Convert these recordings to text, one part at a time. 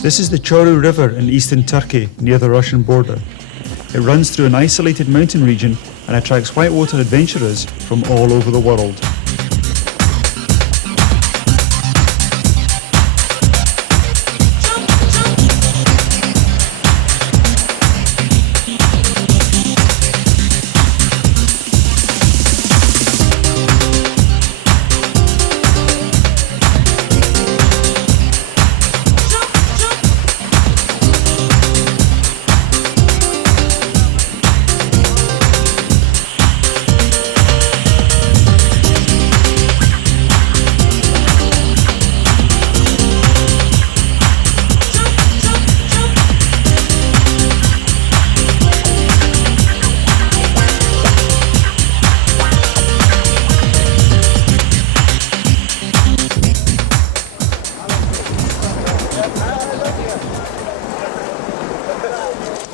This is the Coruh River in eastern Turkey, near the Russian border. It runs through an isolated mountain region and attracts whitewater adventurers from all over the world.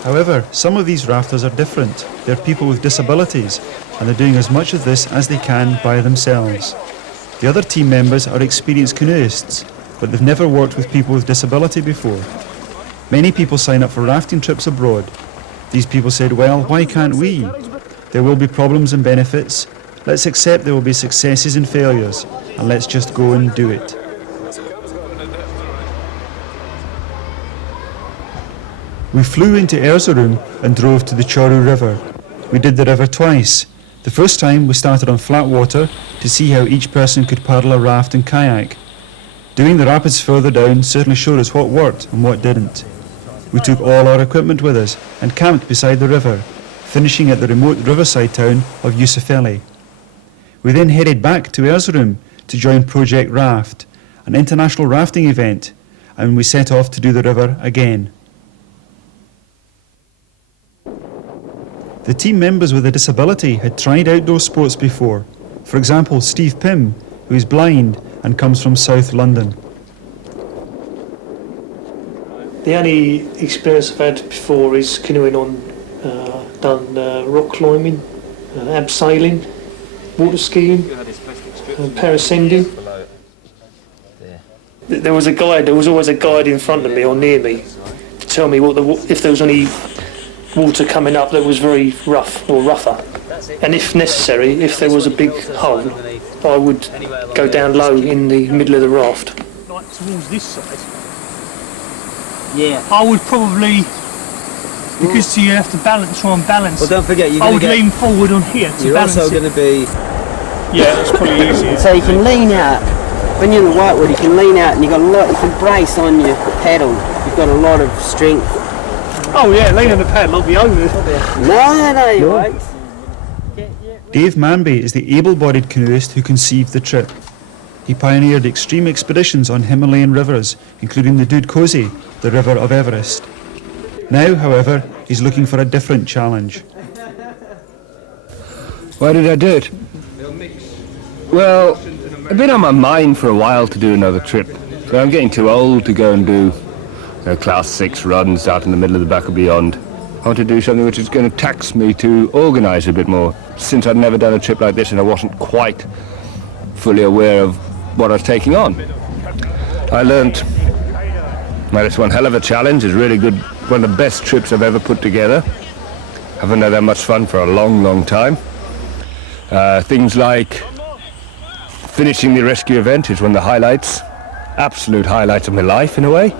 However, some of these rafters are different. They're people with disabilities, and they're doing as much of this as they can by themselves. The other team members are experienced canoeists, but they've never worked with people with disability before. Many people sign up for rafting trips abroad. These people said, well, why can't we? There will be problems and benefits. Let's accept there will be successes and failures, and let's just go and do it. We flew into Erzurum and drove to the Coruh River. We did the river twice. The first time we started on flat water to see how each person could paddle a raft and kayak. Doing the rapids further down certainly showed us what worked and what didn't. We took all our equipment with us and camped beside the river, finishing at the remote riverside town of Yusufeli. We then headed back to Erzurum to join Porject RAFT, an international rafting event, and we set off to do the river again. The team members with a disability had tried outdoor sports before. For example, Steve Pym, who is blind and comes from South London. The only experience I've had before is canoeing on, done rock climbing, abseiling, water skiing, parascending. There was always a guide in front of me or near me to tell me if there was any water coming up that was very rough or rougher, and if necessary, if there was a big hole, I would go down low in the middle of the raft. Like towards this side? Yeah. I would probably, because you have to try and balance. Well, don't forget, I would lean forward on here to balance it. You're also going to be... Yeah, that's probably easier. So you can lean out, when you're in the whitewood, you can lean out and you can brace on your paddle. You've got a lot of strength. Oh yeah, lean on the paddle, I'll be over. No, you won't. Dave Manby is the able-bodied canoeist who conceived the trip. He pioneered extreme expeditions on Himalayan rivers, including the Dudh Kosi, the river of Everest. Now, however, he's looking for a different challenge. Why did I do it? Well, I've been on my mind for a while to do another trip, but I'm getting too old to go and do Class 6 runs out in the middle of the back and beyond. I want to do something which is going to tax me to organise a bit more. Since I'd never done a trip like this and I wasn't quite fully aware of what I was taking on, I learnt, well, it's one hell of a challenge. It's really good, one of the best trips I've ever put together. Haven't had that much fun for a long, long time. Things like finishing the rescue event is one of the highlights, absolute highlights of my life in a way.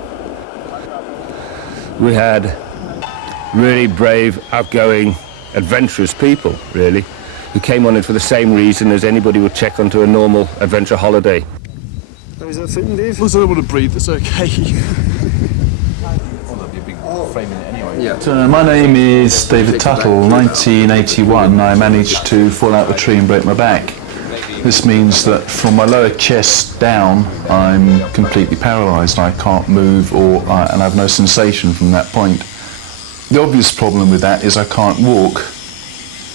We had really brave, outgoing, adventurous people, really, who came on it for the same reason as anybody would check onto a normal adventure holiday. Is that fitting, Dave? Well, I don't want to breathe, it's okay. My name is David Tuttle. 1981, I managed to fall out of a tree and break my back. This means that from my lower chest down, I'm completely paralysed. I can't move and I have no sensation from that point. The obvious problem with that is I can't walk.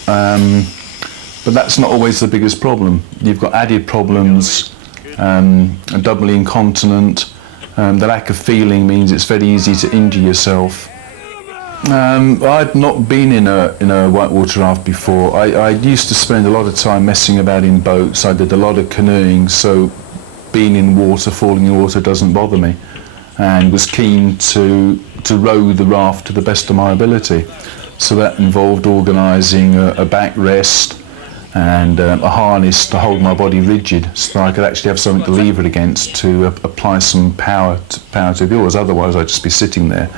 But that's not always the biggest problem. You've got added problems, doubly incontinent. The lack of feeling means it's very easy to injure yourself. I'd not been in a whitewater raft before. I used to spend a lot of time messing about in boats. I did a lot of canoeing, so being in water, falling in water doesn't bother me, and was keen to row the raft to the best of my ability. So that involved organising a backrest and a harness to hold my body rigid so that I could actually have something to lever it against to apply some power to the oars. Otherwise I'd just be sitting there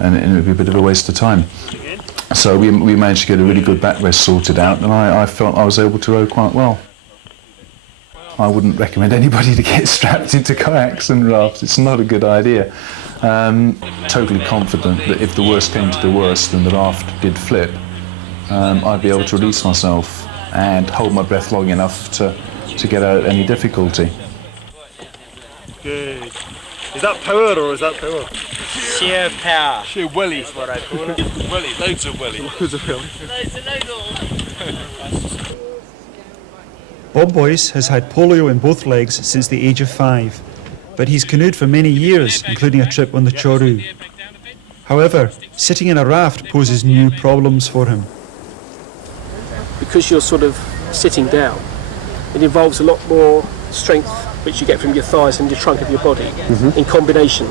and it would be a bit of a waste of time. So we managed to get a really good backrest sorted out, and I felt I was able to row quite well. I wouldn't recommend anybody to get strapped into kayaks and rafts. It's not a good idea. Totally confident that if the worst came to the worst and the raft did flip, I'd be able to release myself and hold my breath long enough to get out any difficulty. Good. Is that power or is that power? Sheer power. Sheer welly. That's what I call it. Welly, loads of welly. Loads of welly. Bob Boyce has had polio in both legs since the age of 5, but he's canoed for many years, including a trip on the Coruh. However, sitting in a raft poses new problems for him. Because you're sort of sitting down, it involves a lot more strength which you get from your thighs and your trunk of your body in combination.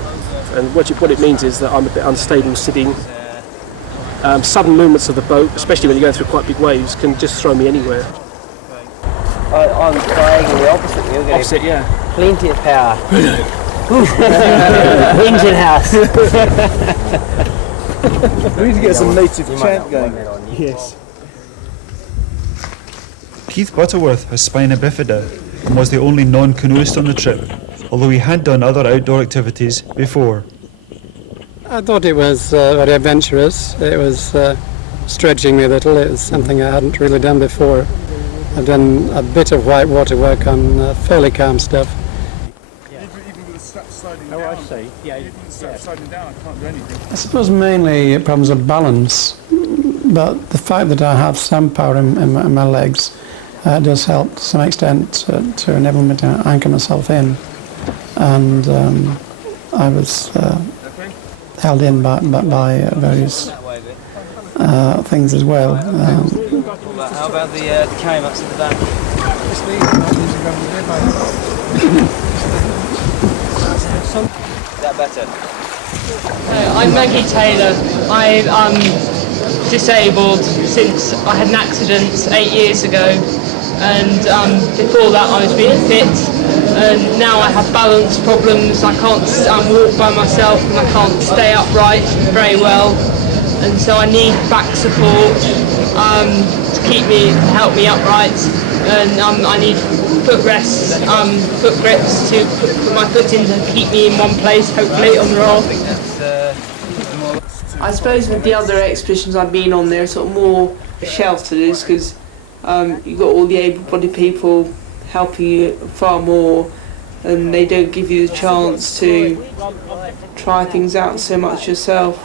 And what it means is that I'm a bit unstable sitting. Sudden movements of the boat, especially when you go through quite big waves, can just throw me anywhere. I'm diagonally opposite. You're getting Opposite, yeah. plenty of power. Engine house. We need to get some native chant going. Yes. Keith Butterworth has spina bifida and was the only non-canoeist on the trip, although he had done other outdoor activities before. I thought it was very adventurous. It was stretching me a little. It was something I hadn't really done before. I've done a bit of whitewater work on fairly calm stuff. Even with the straps sliding down. Oh, I see. Yeah. Even with the straps sliding down, I can't do anything. I suppose mainly problems of balance, but the fact that I have some power in my legs does help to some extent to enable me to anchor myself in. And I was held in by various things as well. How about the K-Max at the back? Is that better? I'm Maggie Taylor. I'm disabled since I had an accident 8 years ago, and before that I was really fit, and now I have balance problems. I can't walk by myself and I can't stay upright very well, and so I need back support to help me upright, and I need foot rests, foot grips to put my foot in to keep me in one place, hopefully, on the raft. I suppose with the other expeditions I've been on, they're sort of more sheltered, because you've got all the able-bodied people helping you far more, and they don't give you the chance to try things out so much yourself.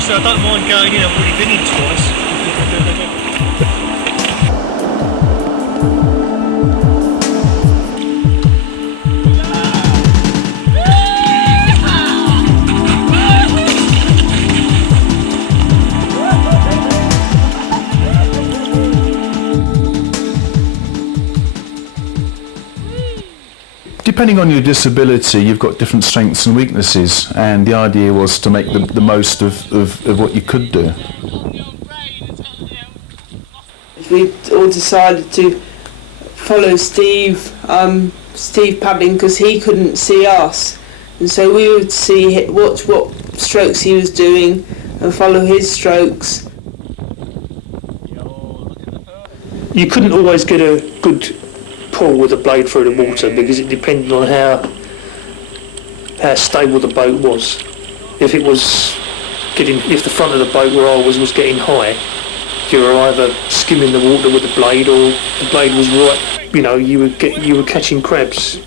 So I don't mind going in. I've already been in twice. Depending on your disability, you've got different strengths and weaknesses, and the idea was to make the most of what you could do. We all decided to follow Steve paddling because he couldn't see us, and so we would watch what strokes he was doing and follow his strokes. You couldn't always get a good pull with the blade through the water because it depended on how stable the boat was. If the front of the boat where I was getting high, you were either skimming the water with the blade or the blade was right. You know, you were catching crabs.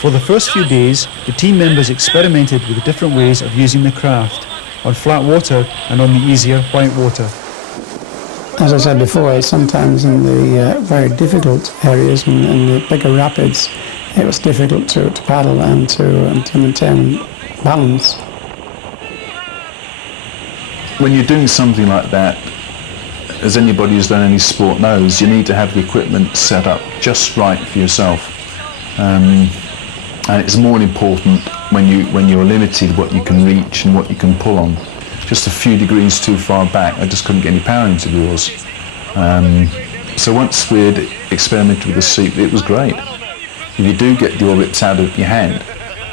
For the first few days, the team members experimented with different ways of using the craft, on flat water and on the easier white water. As I said before, sometimes in the very difficult areas and in the bigger rapids, it was difficult to paddle and to maintain balance. When you're doing something like that, as anybody who's done any sport knows, you need to have the equipment set up just right for yourself. And it's more important when you're limited what you can reach and what you can pull on. Just a few degrees too far back, I just couldn't get any power into the oars. So once we'd experimented with the seat, it was great. If you do get the orbits out of your hand,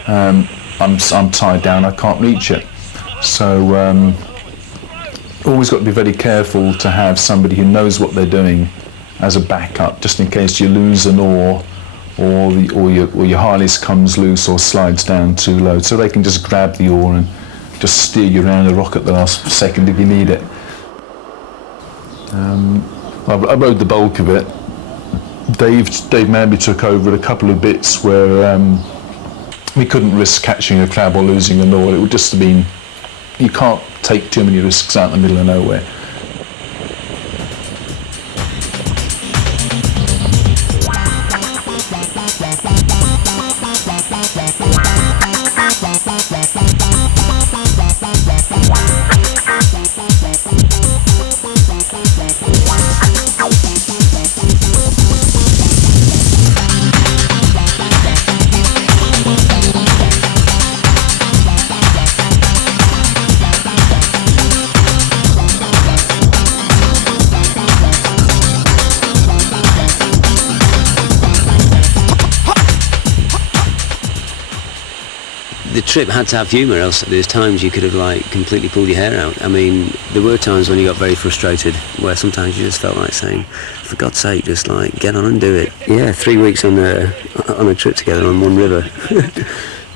I'm tied down, I can't reach it. So always got to be very careful to have somebody who knows what they're doing as a backup, just in case you lose an oar or your harness comes loose or slides down too low, so they can just grab the oar and just steer you around the rock at the last second if you need it. I rode the bulk of it. Dave Manby took over at a couple of bits where we couldn't risk catching a crab or losing an oar. It would just have been, you can't take too many risks out in the middle of nowhere. The trip had to have humour, else there's times you could have completely pulled your hair out. I mean, there were times when you got very frustrated, where sometimes you just felt like saying, for God's sake, just get on and do it. Yeah, 3 weeks on a trip together on one river.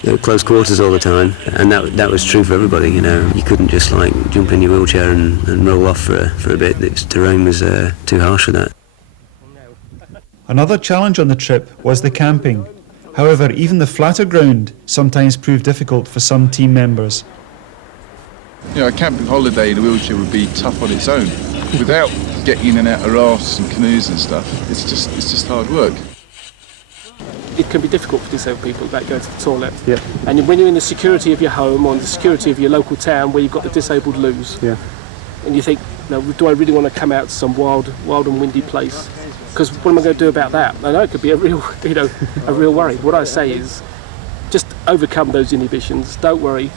They were close quarters all the time, and that was true for everybody, you know. You couldn't just jump in your wheelchair and roll off for a bit. The terrain was too harsh for that. Another challenge on the trip was the camping. However, even the flatter ground sometimes proved difficult for some team members. You know, a camping holiday in a wheelchair would be tough on its own. Without getting in and out of rafts and canoes and stuff, it's just hard work. It can be difficult for disabled people that go to the toilet. Yeah. And when you're in the security of your home or in the security of your local town where you've got the disabled loos, yeah, and you think, do I really want to come out to some wild and windy place? Because what am I going to do about that? I know it could be a real worry. What I say is, just overcome those inhibitions. Don't worry.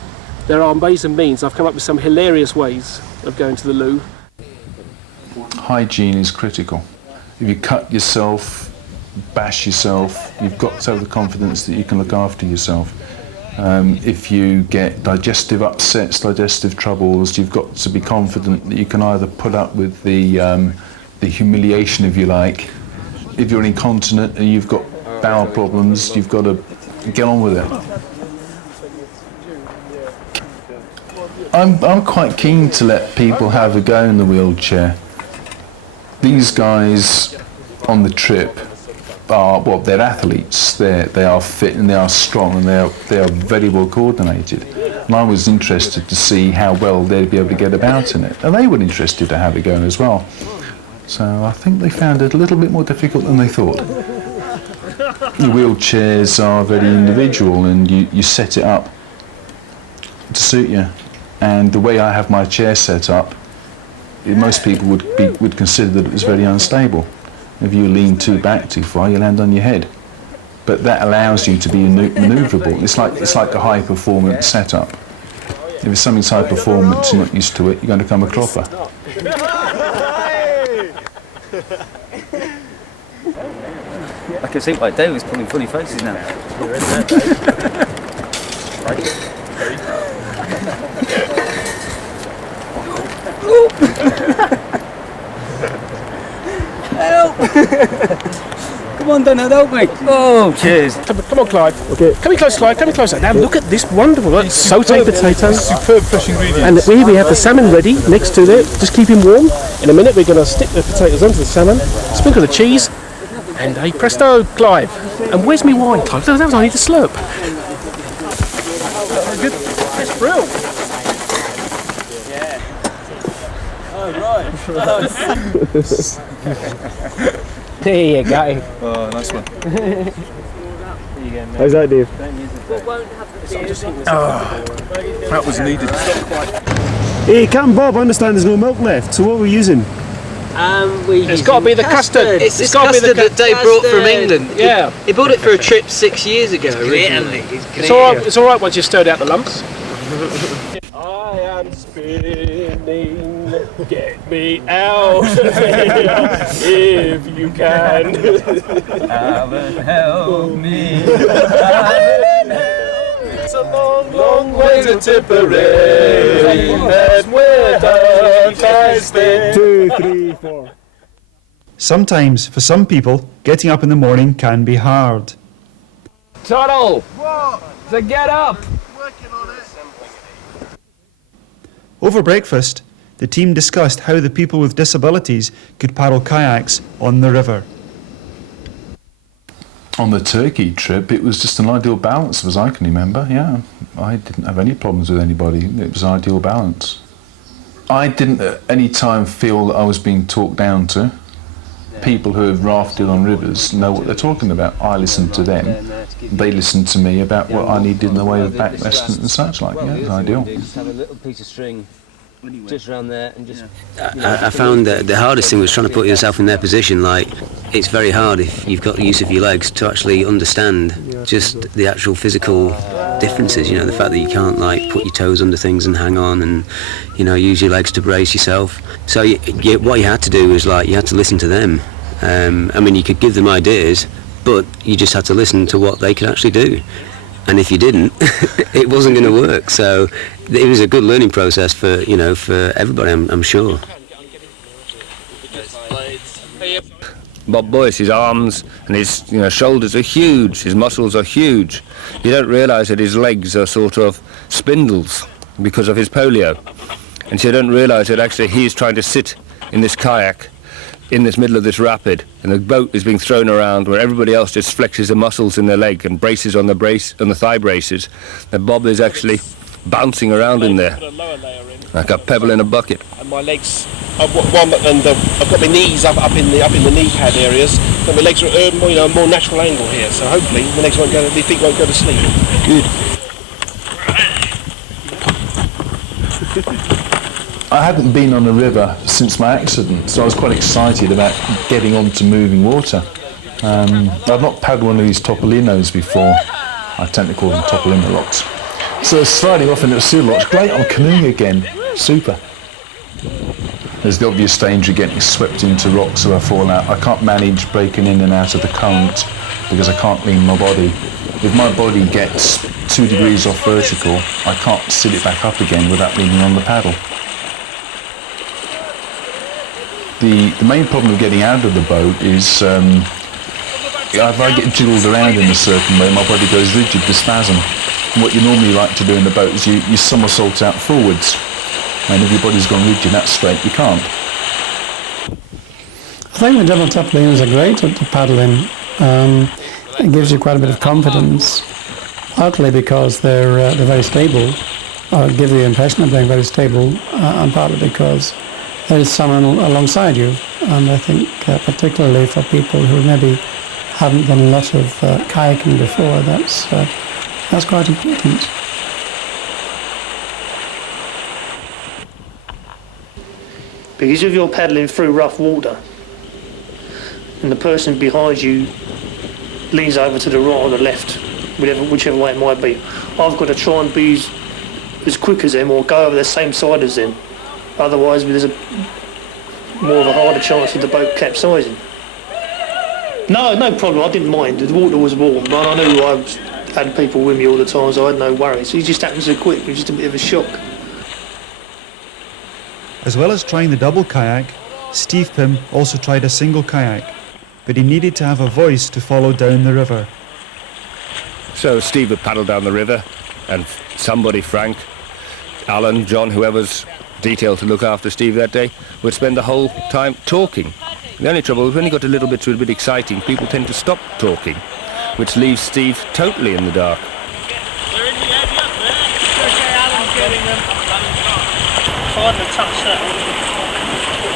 There are ways and means. I've come up with some hilarious ways of going to the loo. Hygiene is critical. If you cut yourself, bash yourself, you've got to have the confidence that you can look after yourself. If you get digestive upsets, digestive troubles, you've got to be confident that you can either put up with the humiliation, if you like. If you're incontinent and you've got bowel problems, you've got to get on with it. I'm quite keen to let people have a go in the wheelchair. These guys on the trip are, well, they're athletes. They are fit and they are strong and they are very well coordinated. And I was interested to see how well they'd be able to get about in it. And they were interested to have a go as well. So I think they found it a little bit more difficult than they thought. The wheelchairs are very individual and you set it up to suit you. And the way I have my chair set up, most people would consider that it was very unstable. If you lean back too far, you land on your head. But that allows you to be manoeuvrable. It's like a high performance setup. If it's something's high performance, you're not used to it, you're going to become a cropper. I can see why Dave was pulling funny faces now. Help! Come on, Donald, help me! Oh, cheers! Come on, Clive. Okay. Come in close, Clive. Come in closer. Now look at this wonderful sauté potatoes. Superb fresh ingredients. And we have the salmon ready next to it. Just keep him warm. In a minute, we're going to stick the potatoes onto the salmon, sprinkle the cheese, and hey presto, Clive. And where's me wine, Clive? That was only the slurp. Good. That's brilliant. There you go. Oh, nice one. How's that, Dave? That was needed. Hey, Captain Bob, I understand there's no milk left, so what are we using? It's got to be the custard. It's got to be custard that Dave brought from England. Yeah. He bought it for a trip 6 years ago. It's all right. It's all right once you've stirred out the lumps. I am spinning. Get me out of here if you can. Heaven help me. It's a long, long way to Tipperary, and we're done fasting. 2, 3, 4. Sometimes, for some people, getting up in the morning can be hard. Tuttle! So get up! Over breakfast, the team discussed how the people with disabilities could paddle kayaks on the river. On the Turkey trip, it was just an ideal balance, as I can remember, yeah. I didn't have any problems with anybody. It was ideal balance. I didn't at any time feel that I was being talked down to. People who have rafted on rivers know what they're talking about. I listened to them. They listened to me about what I needed in the way of backrest and such like. Yeah, it was ideal. Just have a little piece of string just around there and just... I found that the hardest thing was trying to put yourself in their position. Like, it's very hard if you've got the use of your legs to actually understand just the actual physical differences, you know, the fact that you can't like put your toes under things and hang on and, you know, use your legs to brace yourself. So what you had to do was like, you had to listen to them. I mean, you could give them ideas, but you just had to listen to what they could actually do. And if you didn't, it wasn't going to work. So it was a good learning process for, you know, for everybody, I'm sure. Bob Boyce, his arms and his shoulders are huge, his muscles are huge. You don't realise that his legs are sort of spindles because of his polio. And so you don't realise that actually he's trying to sit in this kayak in this middle of this rapid, and the boat is being thrown around where everybody else just flexes the muscles in their leg and braces on the thigh braces. And Bob is actually bouncing around in there like a pebble in a bucket. And my legs, I've got my knees up in the knee pad areas, and my legs are at a more natural angle here. So hopefully my feet won't go to sleep. Good. I hadn't been on a river since my accident, so I was quite excited about getting onto moving water. I've not paddled one of these topolinos before. I tend to call them topolino locks. So sliding off into the sea locks, great, I'm canoeing again. Super. There's the obvious danger of getting swept into rocks if I fall out. I can't manage breaking in and out of the current because I can't lean my body. If my body gets 2 degrees off vertical, I can't sit it back up again without leaning on the paddle. The main problem of getting out of the boat is if I get jiggled around in a certain way, my body goes rigid to spasm. And what you normally like to do in the boat is you somersault out forwards. And if your body's gone rigid, that's straight, you can't. I think the double topolinos are great to paddle in. It gives you quite a bit of confidence, partly because they're very stable, or give you the impression of being very stable, and partly because there is someone alongside you. And I think particularly for people who maybe haven't done a lot of kayaking before, that's quite important. Because if you're paddling through rough water, and the person behind you leans over to the right or the left, whichever way it might be. I've got to try and be as quick as them or go over the same side as them. Otherwise, there's more of a harder chance of the boat capsizing. No problem. I didn't mind. The water was warm, but I knew I had people with me all the time, so I had no worries. It just happened so quick. It was just a bit of a shock. As well as trying the double kayak, Steve Pym also tried a single kayak, but he needed to have a voice to follow down the river. So Steve would paddle down the river, and somebody, Frank, Alan, John, whoever's detailed to look after Steve that day, would spend the whole time talking. The only trouble is when he got a little bit exciting, people tend to stop talking, which leaves Steve totally in the dark.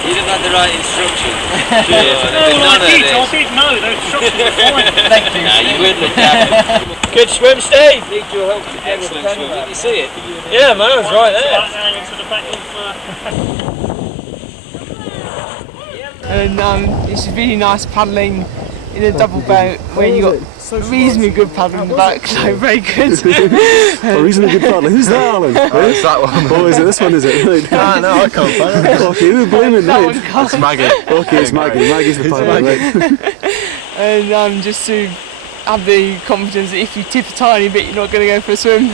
You didn't have the right instructions. I did know, the instructions were fine. Thank you. No, you wouldn't have gathered. Good swim, Steve. Need your help to excellent swim. Did you see it? Yeah, man, I was right there. And it's really nice paddling in a double boat where you got reasonably good paddle in the back, so very good. A reasonably good paddler. Who's that, Alan? Oh, it's that one. Oh, is it this one, is it? No, I can't paddle. Okay, who's blaming That mate? one It's Maggie. Okay, it's Maggie. Maggie's the paddler, right? And just to have the confidence that if you tip a tiny bit, you're not going to go for a swim.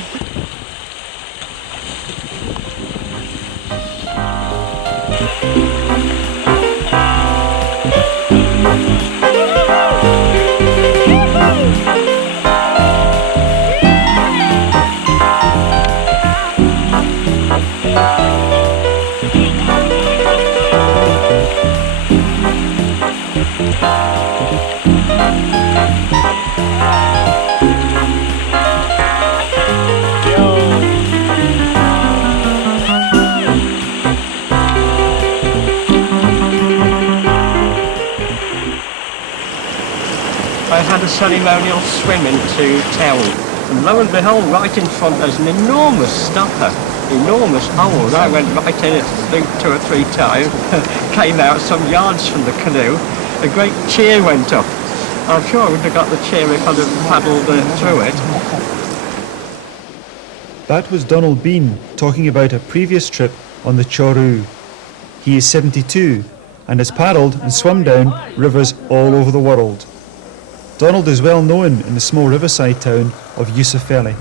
I had a ceremonial swim into town, and lo and behold, right in front there's an enormous stopper, enormous hole. I went right in it, I think 2 or 3 times, came out some yards from the canoe, a great cheer went up. I'm sure I would have got the cheer if I'd have paddled through it. That was Donald Bean talking about a previous trip on the Coruh. He is 72 and has paddled and swum down rivers all over the world. Donald is well known in the small riverside town of Yusufeli.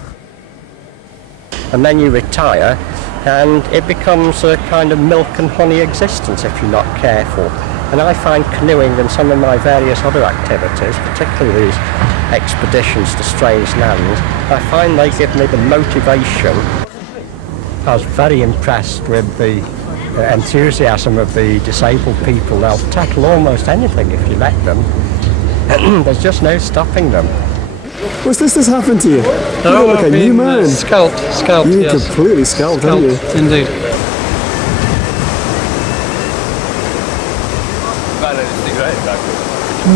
And then you retire, and it becomes a kind of milk and honey existence if you're not careful. And I find canoeing and some of my various other activities, particularly these expeditions to strange lands, I find they give me the motivation. I was very impressed with the enthusiasm of the disabled people. They'll tackle almost anything if you let them. There's just no stopping them. What's this happened to you? No, you look like a new man. Scalped, You yes. completely scalped, haven't you? Indeed.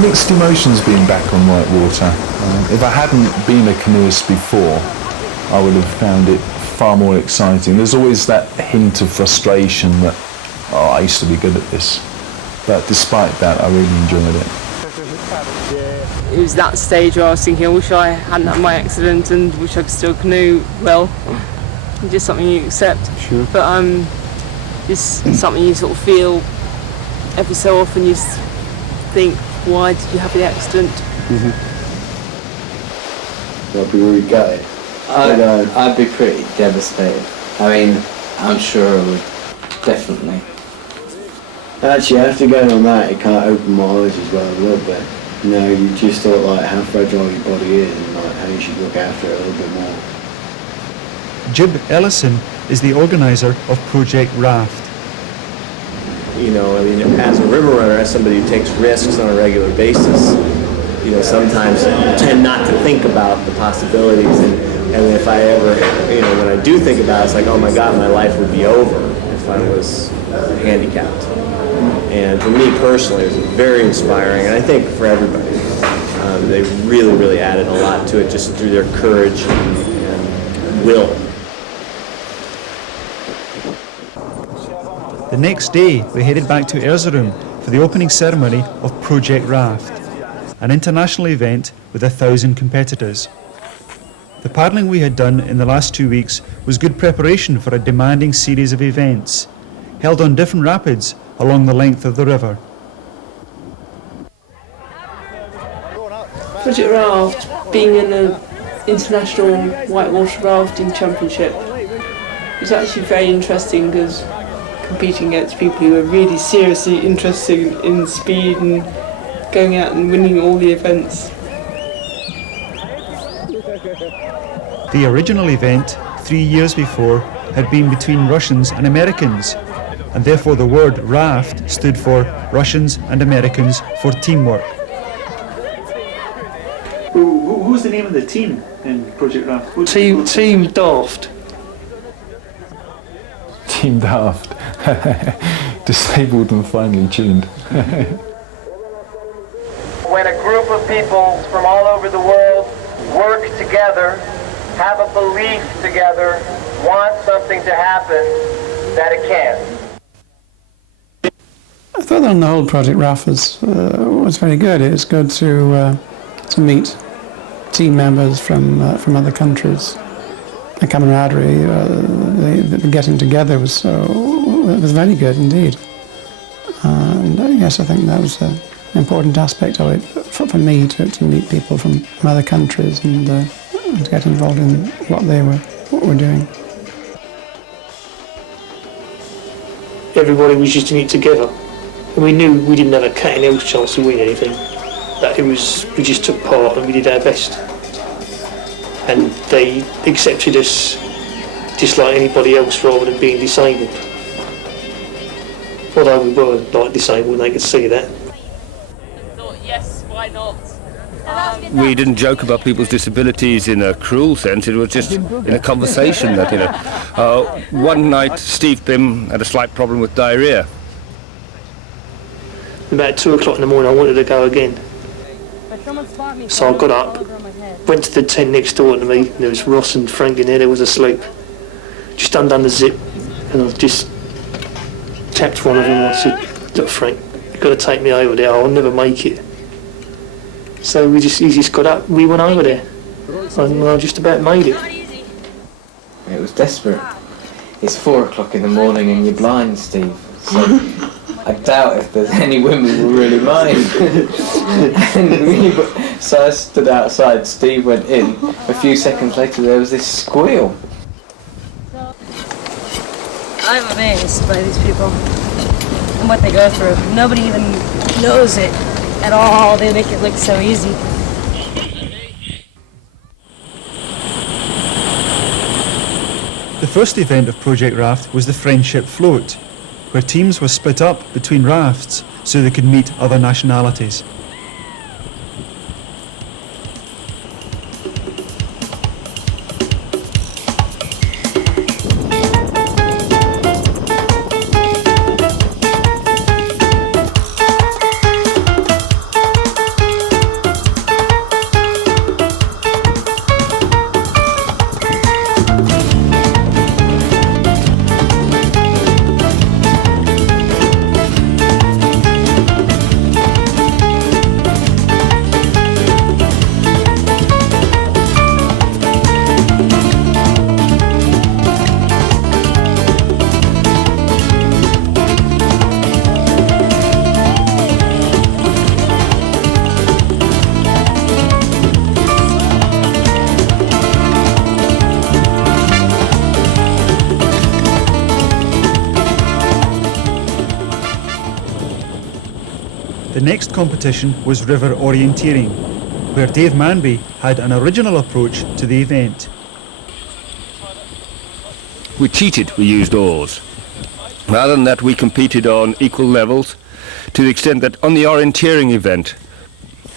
Mixed emotions being back on white water. If I hadn't been a canoeist before, I would have found it far more exciting. There's always that hint of frustration that, oh, I used to be good at this. But despite that, I really enjoyed it. It was that stage where I was thinking, I wish I hadn't had my accident and wish I could still canoe well. It's just something you accept. Sure. But it's something you sort of feel every so often. You just think, why did you have the accident? I'd be really gutted. I'd be pretty devastated. I mean, I'm sure I would, definitely. Actually, after going on that, it kind of opened my eyes as well a little bit. You know, you just thought like how fragile your body is and like how you should look after it a little bit more. Jib Ellison is the organiser of Porject RAFT. You know, I mean, as a river runner, as somebody who takes risks on a regular basis, you know, sometimes you tend not to think about the possibilities. And if I ever, you know, when I do think about it, it's like, oh my God, my life would be over if I was handicapped. And for me personally, it was very inspiring, and I think for everybody. They really, really added a lot to it just through their courage and will. The next day, we headed back to Erzurum for for the opening ceremony of Porject RAFT, an international event with 1,000 competitors. The paddling we had done in the last 2 weeks was good preparation for a demanding series of events, held on different rapids along the length of the river. Porject RAFT, being in an international whitewater rafting championship, was actually very interesting because competing against people who are really seriously interested in speed and going out and winning all the events. The original event, 3 years before, had been between Russians and Americans, and therefore the word RAFT stood for Russians and Americans for teamwork. Who was the name of the team in Porject RAFT? Team Daft. Team Daft. Disabled and finely tuned. When a group of people from all over the world work together, have a belief together, want something to happen, that it can. I thought that on the whole Porject RAFT was very good. It was good to meet team members from other countries. The camaraderie, the getting together was very good indeed. And yes, I think that was an important aspect of it for me to meet people from other countries and to get involved in what we're doing. Everybody was just in it together. And we knew we didn't have a cat and else chance to win anything. That we just took part and we did our best. And they accepted us just like anybody else rather than being disabled. Although we were like disabled, they could see that. Thought, yes, why not? We didn't joke about people's disabilities in a cruel sense, it was just in a conversation that, one night Steve Bim had a slight problem with diarrhoea. About 2 o'clock in the morning I wanted to go again. So I got up, went to the tent next door to me, and there was Ross and Frank in there was asleep. Just undone the zip, and I just tapped one of them and I said, "Look Frank, you've got to take me over there, I'll never make it." So he just got up, we went over there, and I just about made it. It was desperate. It's 4 o'clock in the morning and you're blind, Steve. So I doubt if there's any women who really mind. So I stood outside, Steve went in. A few seconds later there was this squeal. I'm amazed by these people and what they go through. Nobody even knows it at all. They make it look so easy. The first event of Porject RAFT was the Friendship Float, where teams were split up between rafts so they could meet other nationalities. The next competition was river orienteering, where Dave Manby had an original approach to the event. We cheated, we used oars. Rather than that, we competed on equal levels, to the extent that on the orienteering event,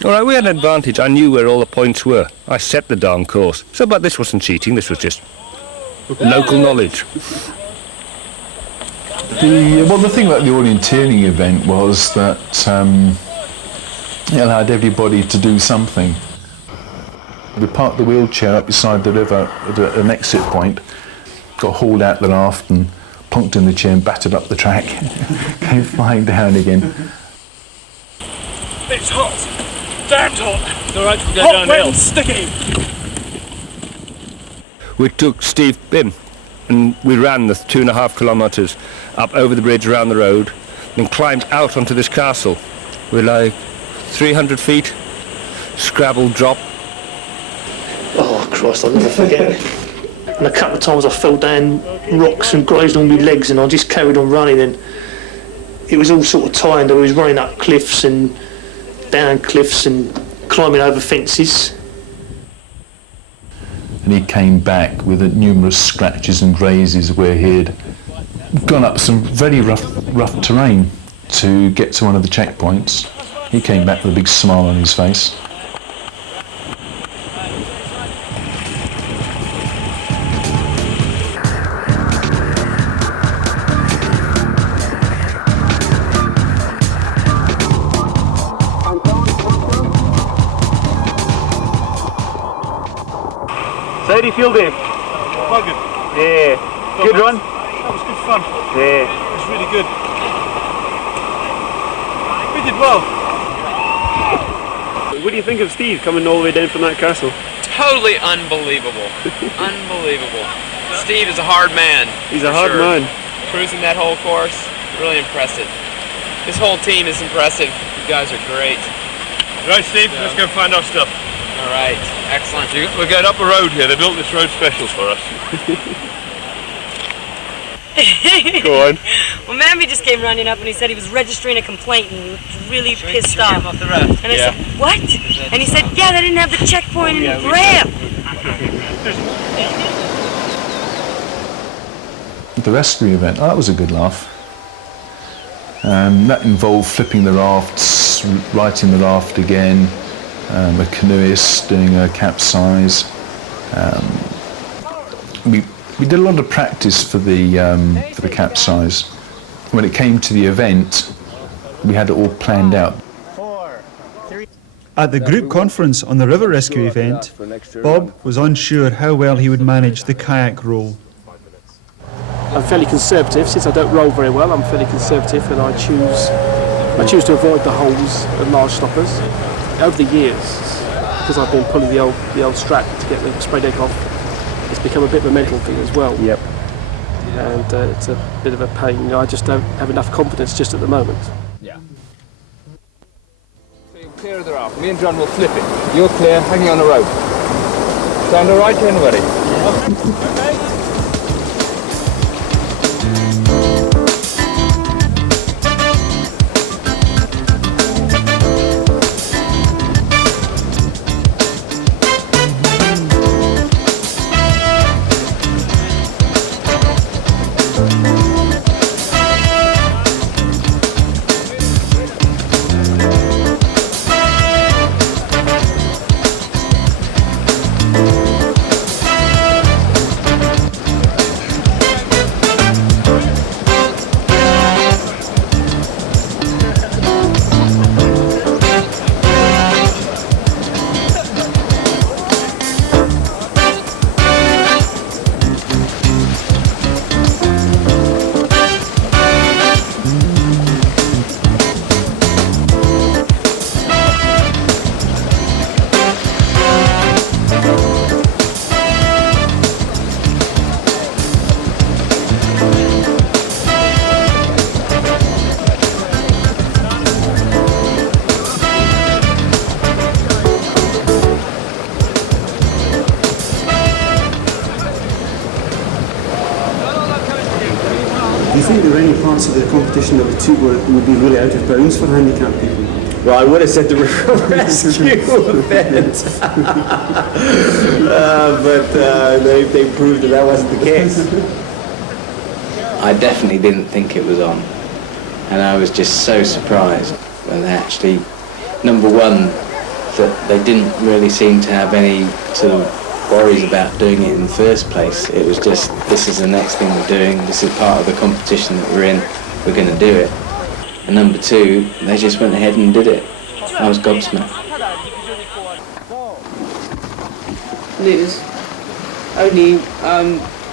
alright, we had an advantage. I knew where all the points were. I set the darn course. So, but this wasn't cheating, this was just local knowledge. The thing about the orienteering event was that it allowed everybody to do something. We parked the wheelchair up beside the river at an exit point, got hauled out the raft and plonked in the chair and battered up the track, came flying down again. It's hot. Damned hot. It's alright to go hot, downhill. wet and sticky. We took Steve Bim and we ran the 2.5 kilometres up over the bridge around the road and climbed out onto this castle. We're like 300 feet, scrabble drop. Oh Christ, I'll never forget it. And a couple of times I fell down rocks and grazed on my legs, and I just carried on running, and it was all sort of timed. I was running up cliffs and down cliffs and climbing over fences. And he came back with numerous scratches and grazes where he'd gone up some very rough terrain to get to one of the checkpoints. He came back with a big smile on his face. How do you feel, Dave? Quite good. Yeah. Good run? That was good fun. Yeah. It was really good. We did well. What do you think of Steve coming all the way down from that castle? Totally unbelievable. Unbelievable. Steve is a hard man. He's a hard man. Cruising that whole course, really impressive. This whole team is impressive. You guys are great. Right, Steve, let's go find our stuff. All right, excellent. We're going up a road here. They built this road special for us. Go on. Well, Manby just came running up and he said he was registering a complaint and he was really pissed off. Off the raft. And I said, what? And he said, yeah, they didn't have the checkpoint in the ramp. The rescue event, that was a good laugh. That involved flipping the rafts, righting the raft again, a canoeist doing a capsize. We did a lot of practice for the capsize. When it came to the event, we had it all planned out. At the group conference on the river rescue event, Bob was unsure how well he would manage the kayak roll. I'm fairly conservative. Since I don't roll very well, I'm fairly conservative, and I choose to avoid the holes and large stoppers. Over the years, because I've been pulling the old strap to get the spray deck off, it's become a bit of a mental thing as well. Yep. And it's a bit of a pain. I just don't have enough confidence just at the moment. Yeah. So you're clear of the raft. Me and John will flip it. You're clear, hanging on the rope. Sound all right to anybody? Okay. Do you think there were any parts of the competition that would be really out of bounds for handicapped people? Well, I would have said the river rescue event, but they proved that wasn't the case. I definitely didn't think it was on, and I was just so surprised when they actually, number one, that they didn't really seem to have any sort of worries about doing it in the first place. It was just, this is the next thing we're doing, this is part of the competition that we're in, we're going to do it. And number two, they just went ahead and did it. I was gobsmacked. And it was only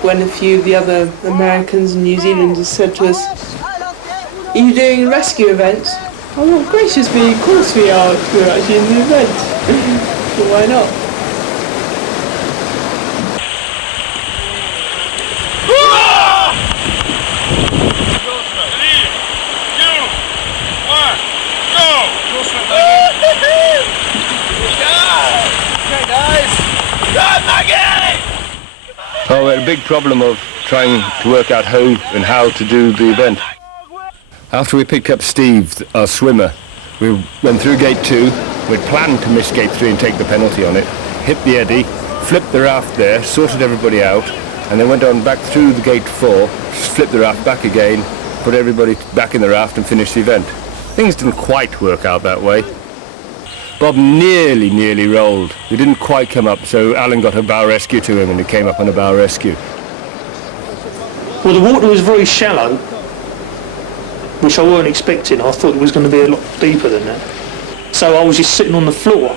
when a few of the other Americans and New Zealanders said to us, "Are you doing rescue events?" Oh, well, gracious me, of course we are. We're actually in the event. So why not? Oh, we had a big problem of trying to work out who and how to do the event. After we picked up Steve, our swimmer, we went through gate 2. We'd planned to miss gate 3 and take the penalty on it, hit the eddy, flipped the raft there, sorted everybody out, and then went on back through the gate 4, flipped the raft back again, put everybody back in the raft and finished the event. Things didn't quite work out that way. Bob nearly rolled. We didn't quite come up, so Alan got a bow rescue to him and he came up on a bow rescue. Well, the water was very shallow, which I weren't expecting. I thought it was going to be a lot deeper than that. So I was just sitting on the floor.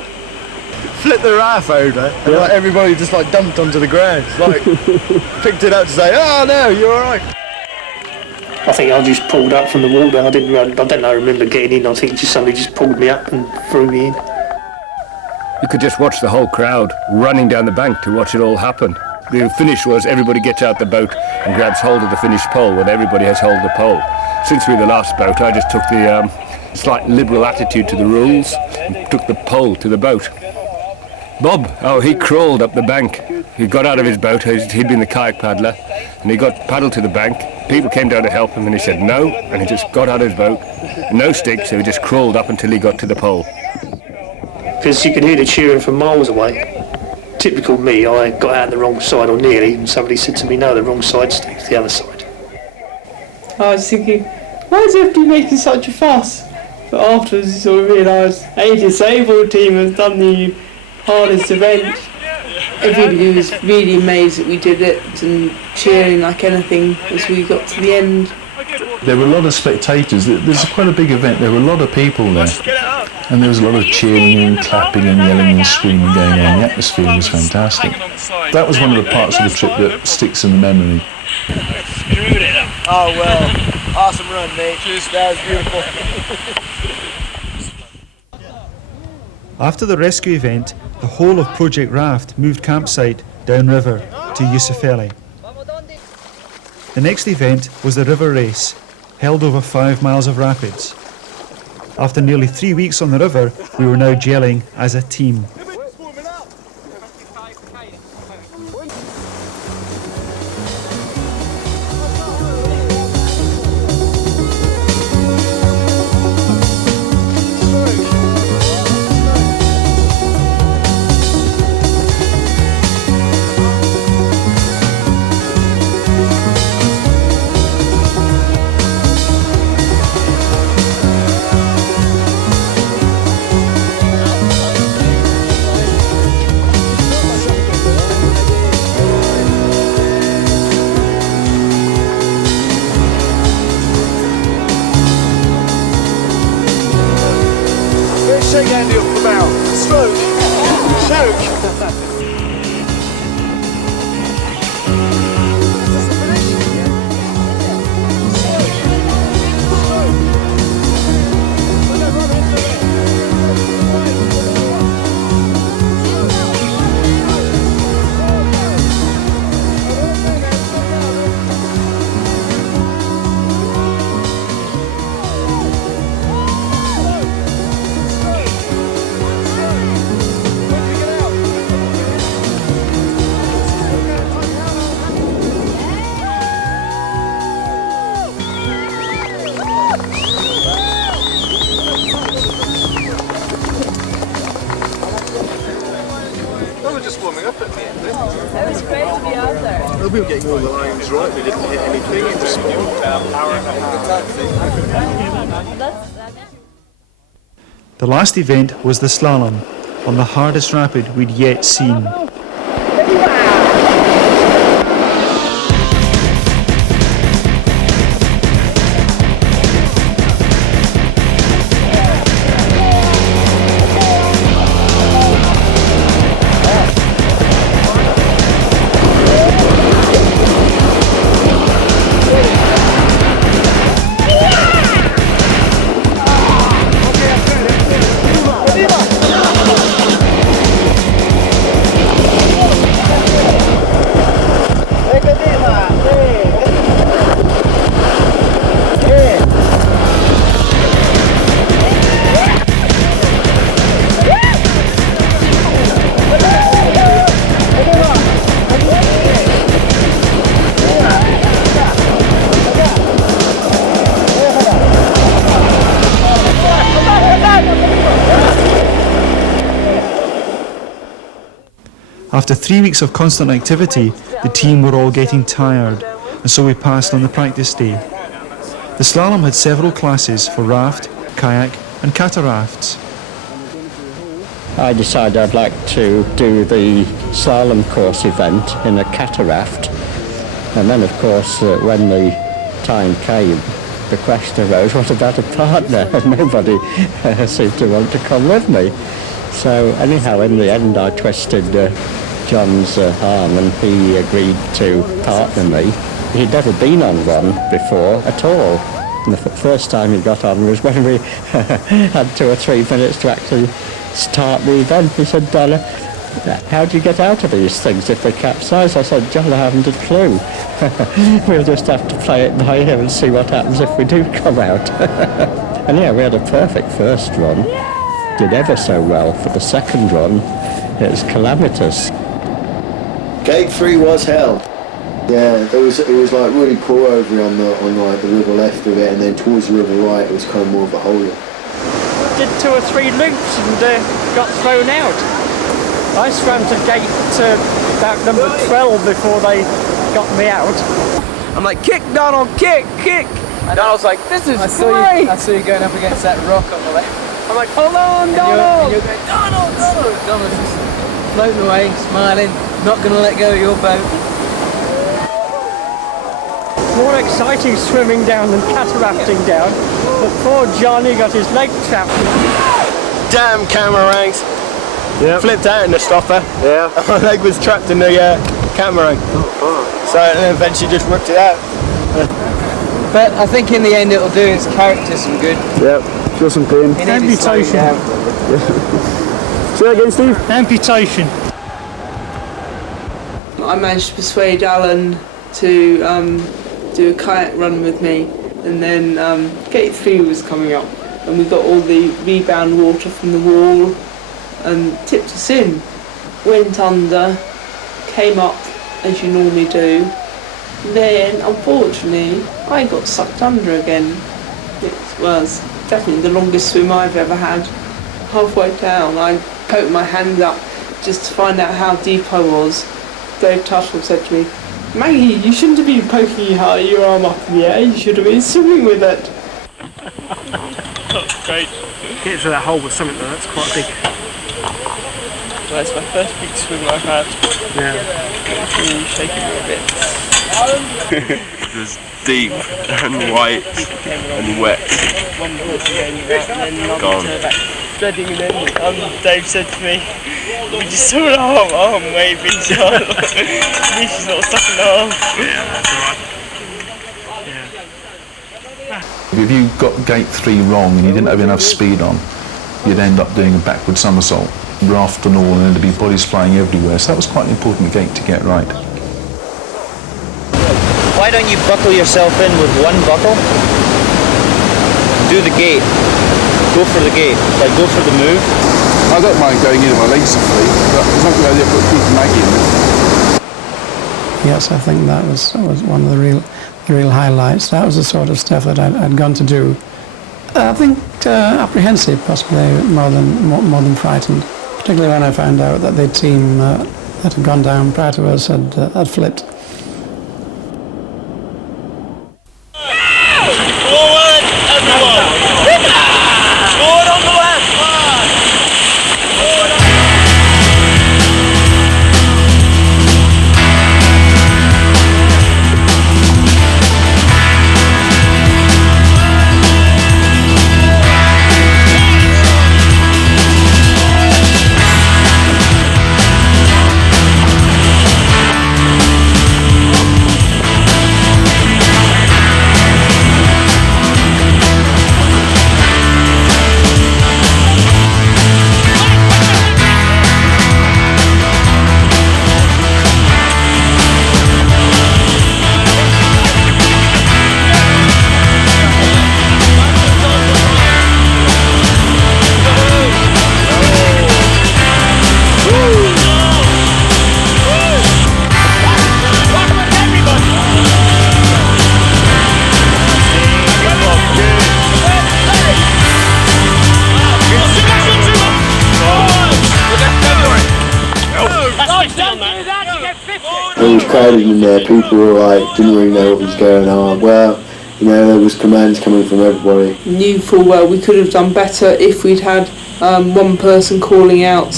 Flipped the raft over and like, everybody just like dumped onto the ground. Like picked it up to say, "Oh no, you're all right." I think I just pulled up from the water. I don't remember getting in. I think somebody just pulled me up and threw me in. You could just watch the whole crowd running down the bank to watch it all happen. The finish was everybody gets out the boat and grabs hold of the finished pole when everybody has hold of the pole. Since we were the last boat, I just took the slight liberal attitude to the rules and took the pole to the boat. Bob, he crawled up the bank. He got out of his boat, he'd been the kayak paddler, and he got paddled to the bank. People came down to help him and he said no, and he just got out of his boat. No stick, so he just crawled up until he got to the pole. Because you could hear the cheering from miles away. Typical me, I got out the wrong side, or nearly, and somebody said to me, no, the wrong side, Steve, the other side. I was thinking, why is everybody making such a fuss? But afterwards you sort of realised a disabled team has done the hardest event. Everybody was really amazed that we did it and cheering like anything as we got to the end. There were a lot of spectators. There's quite a big event. There were a lot of people there. And there was a lot of cheering and clapping and yelling and screaming going on. The atmosphere was fantastic. That was one of the parts of the trip that sticks in the memory. Oh well, awesome run, mate. That was beautiful. After the rescue event, the whole of Porject RAFT moved campsite downriver to Yusufeli. The next event was the river race, held over 5 miles of rapids. After nearly 3 weeks on the river, we were now gelling as a team. Shake Andy off the bow. Stroke. Stroke. We were getting all the lines right, we didn't hit anything in the spot. The last event was the Slalom, on the hardest rapid we'd yet seen. After 3 weeks of constant activity, the team were all getting tired, and so we passed on the practice day. The slalom had several classes for raft, kayak and catarafts. I decided I'd like to do the slalom course event in a cataraft, and then of course when the time came, the question arose, what about a partner? And nobody seemed to want to come with me. So anyhow, in the end I twisted John's arm and he agreed to partner me. He'd never been on one before at all. And the first time he got on was when we had 2 or 3 minutes to actually start the event. He said, Donna, how do you get out of these things if they capsize? I said, John, I haven't a clue. We'll just have to play it by ear and see what happens if we do come out. And yeah, we had a perfect first run. Did ever so well. For the second run, it was calamitous. Gate 3 was hell. Yeah, it was like really poor over on like the river left of it, and then towards the river right, it was kind of more of a hole. Did 2 or 3 loops and got thrown out. I swam to gate about number 12 before they got me out. I'm like, kick, Donald, kick, kick! And Donald's like, this is great! I saw you going up against that rock on the left. I'm like, hold on, Donald! And you're going, Donald! Donald's just floating away, smiling, not going to let go of your boat. More exciting swimming down than catarafting down, but poor Johnny got his leg trapped. Damn Catamarans! Yep. Flipped out in the stopper. Yeah. My leg was trapped in the catamaran. So and eventually just worked it out. But I think in the end it'll do his character some good. Yep. Feel some pain. Amputation. Say that again, Steve. Amputation. I managed to persuade Alan to do a kayak run with me, and then gate 3 was coming up, and we got all the rebound water from the wall and tipped us in. Went under, came up as you normally do. Then, unfortunately, I got sucked under again. It was definitely the longest swim I've ever had. Halfway down, I poked my hand up just to find out how deep I was. Dave Tuttle said to me, Maggie, you shouldn't have been poking your arm up in the air, you should have been swimming with it. That's great. Get through that hole with something though, that's quite big. Well, it's my first big swim I've had. Yeah. Can you shake it a bit? It was deep and white and wet. Gone. Dreading, and then Dave said to me, we just saw the arm waving, so she's not stuck in the arm. Yeah, that's alright. If you got gate 3 wrong and you didn't have enough speed on, you'd end up doing a backward somersault, raft and all, and there'd be bodies flying everywhere. So that was quite an important gate to get right. Why don't you buckle yourself in with one buckle? Do the gate. Go for the gate. Like, go for the move. I don't mind going in with my legs are free, but it's not a good idea to put Keith Maggie in there. Yes, I think that was one of the real highlights. That was the sort of stuff that I'd gone to do. I think apprehensive, possibly more than frightened. Particularly when I found out that the team that had gone down prior to us had flipped. It was crowded in there, people were like, didn't really know what was going on. Well, you know, there was commands coming from everybody. Knew full well we could have done better if we'd had one person calling out.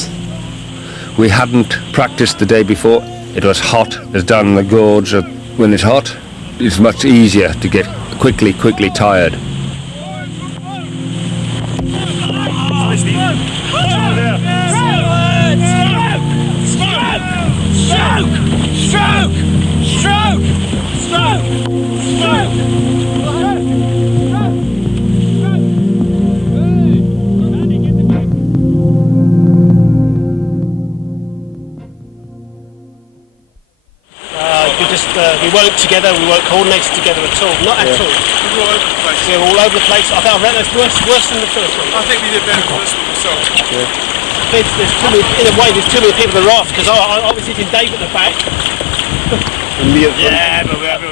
We hadn't practiced the day before. It was hot, as down in the gorge. When it's hot, it's much easier to get quickly tired. We weren't together, we weren't coordinated together at all, not at all. We were all over the place. We were all over the place. I think that's worse than the first one. I think we did better than the first one myself. There's too many, in a way, there's too many people at the raft, because I was sitting Dave at the back.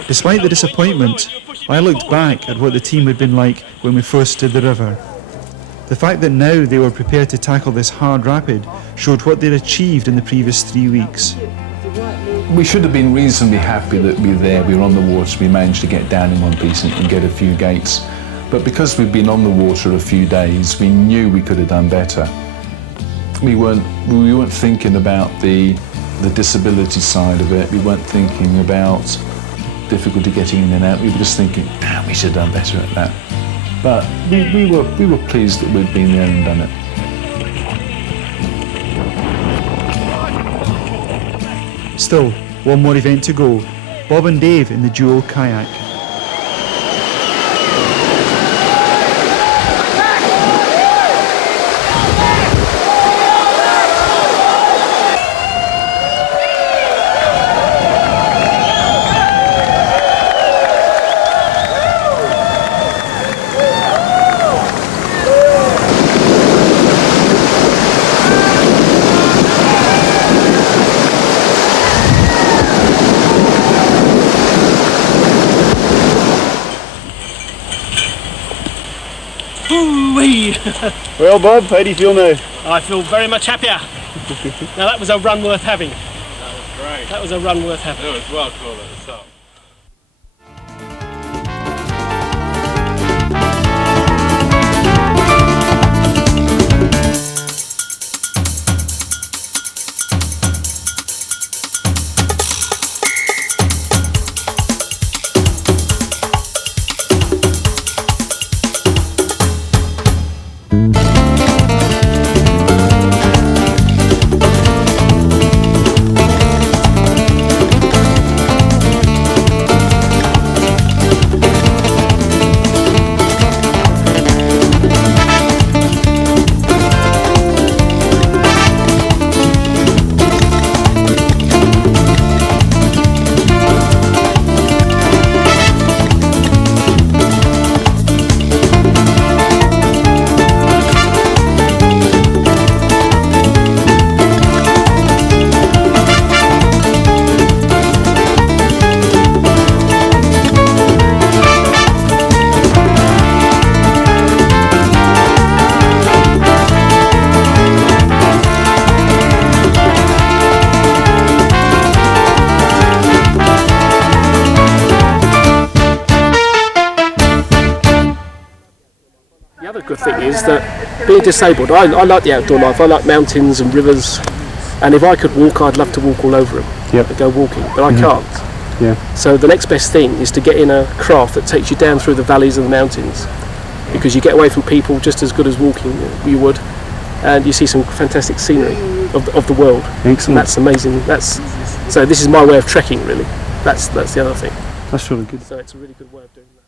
Despite the disappointment, I looked back at what the team had been like when we first did the river. The fact that now they were prepared to tackle this hard rapid showed what they'd achieved in the previous 3 weeks. We should have been reasonably happy that we were there, we were on the water, we managed to get down in one piece and get a few gates. But because we've been on the water a few days, we knew we could have done better. We weren't thinking about the disability side of it, we weren't thinking about difficulty getting in and out, we were just thinking, damn, we should have done better at that. But we were pleased that we'd been there and done it. Still, one more event to go. Bob and Dave in the dual kayak. Well, Bob, how do you feel now? I feel very much happier. Now that was a run worth having. That was great. That was a run worth having. It was well cool at the top. Good thing is that being disabled, I like the outdoor life, I like mountains and rivers, and if I could walk, I'd love to walk all over them and go walking, but I can't. So the next best thing is to get in a craft that takes you down through the valleys and the mountains, because you get away from people just as good as walking you would, and you see some fantastic scenery of the world. Excellent. And that's amazing. So this is my way of trekking, really. That's the other thing. That's really good. So it's a really good way of doing that.